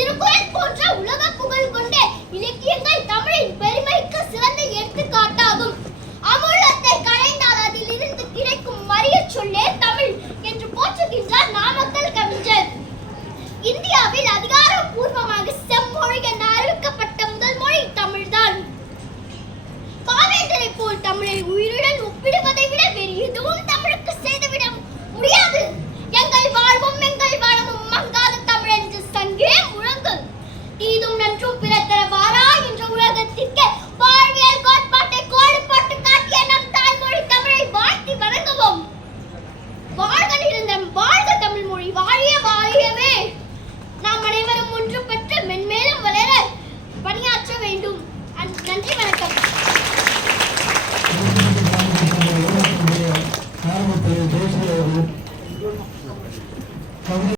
திருக்குறள் போன்ற உலக புகழ் கொண்ட இலக்கியங்கள் தமிழின் பெருமைக்கு சிறந்த எடுத்துக்காட்டாகும்.